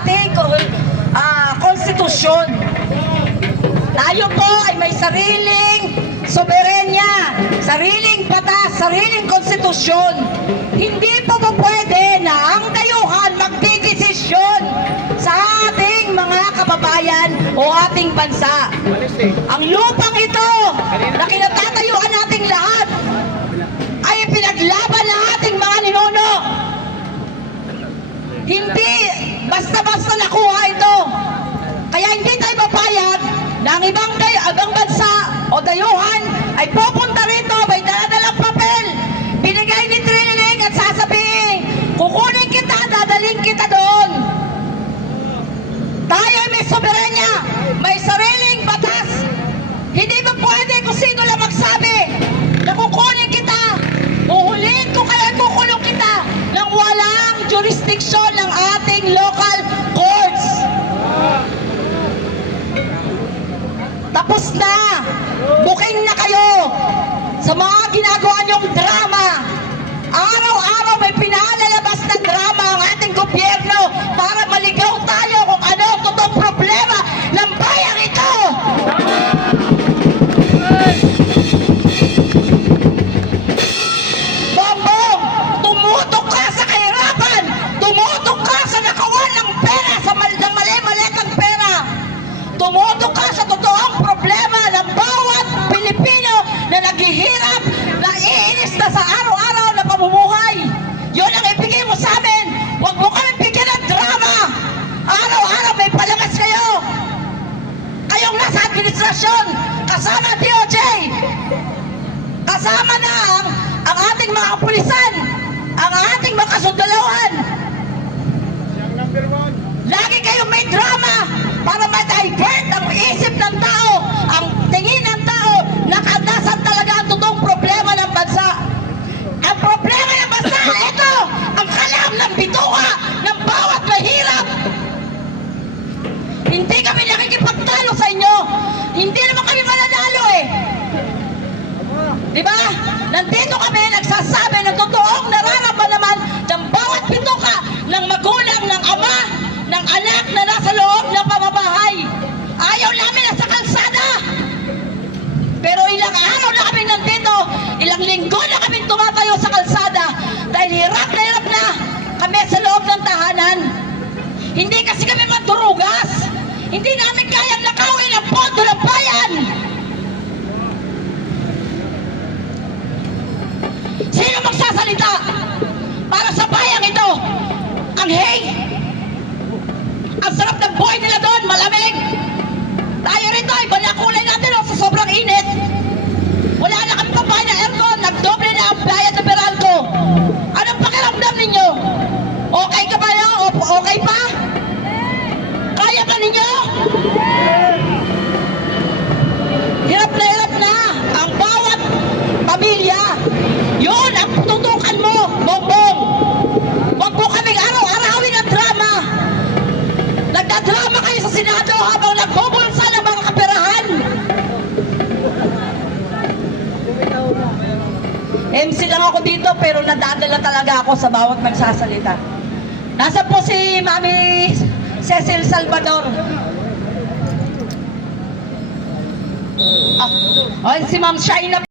ating konstitusyon. Tayo po ay may sariling soberenya, sariling batas, sariling konstitusyon. Hindi po pwede na ang dayuhan magdidesisyon sa ating mga kababayan o ating bansa. Ang lupang ito na kinatatayuan nating lahat ay pinaglaban ng ating mga ninuno. Hindi basta-basta nakuha ito. Kaya hindi tayo papayag na ang ibang bansa o dayuhan ay pupunta rito, may daladalang papel, binigay ni Triniling at sasabihin, kukunin kita, dadaling kita doon. Tayo ay may soberenya, may sariling batas. Hindi ba pwede kung sino lang magsabi na kukunin kita, uhulihin ko kaya kukulong kita nang walang jurisdiction ng ating local courts. Tapos na! Booking na kayo sa mga ginagawa niyong drama. Araw-araw may pinalalabas na drama ang ating gobyerno para maligaw tayo kung ano ang totoong problema ng bayang ito. Bongbong, tumutok ka sa kahirapan, tumutok ka sa nakawan ng pera, sa mali-malitang pera, tumutok ka sa totoong problema ng bawat Pilipino na naghihirap, na iinis na sa araw-araw na pamumuhay. Yun ang ibigay mo sa amin. Huwag mo kami bigyan ng drama. Araw-araw may palangas kayo. Kayong nasa administrasyon, kasama ang DOJ, kasama na ang ating mga kapulisan, ang ating mga kasundalawan. Lagi kayong may drama para ma-divert ang isip ng tao, ang tingin ng tao na nasan talaga ang totoong problema ng bansa. Ang problema ng bansa, ito, ang kalam ng bituka ng bawat mahirap. Hindi kami nakikipagtalo sa inyo. Hindi naman kami mananalo eh. Diba? Nandito kami nagsasabi ng totoong nararamdaman naman ng bawat bituka ng magulang, ng ama, ng anak na nasa loob ng pamamahay. Ayaw namin na sa kalsada. Pero ilang araw na kami nandito, ilang linggo na kami tumatayo sa kalsada dahil hirap na kami sa loob ng tahanan. Hindi kasi kami maturugas. Hindi namin kayang nakawin ang pondo ng bayan. Sino magsasalita para sa bayang ito? Ang ang sarap ng buhay nila doon, malamig. Tayo rito ay banakulay natin sa sobrang init. Wala na kami pambayad ng aircon, nagdoble na ang bayad ng Meralco. Anong pakiramdam ninyo? Okay ka ba yun? Okay pa? Kaya ka ninyo? Hirap na ang bawat pamilya. Yun ang tutukan mo, Bongbong. Huwag mo kaming araw-arawin ang drama. Nagdadrama kayo sa Senado habang nagbubulsa ng mga kaperahan. MC lang ako dito pero nadadala talaga ako sa bawat magsasalita. Nasa po si Mami Cecil Salvador. Si Ma'am Shaina.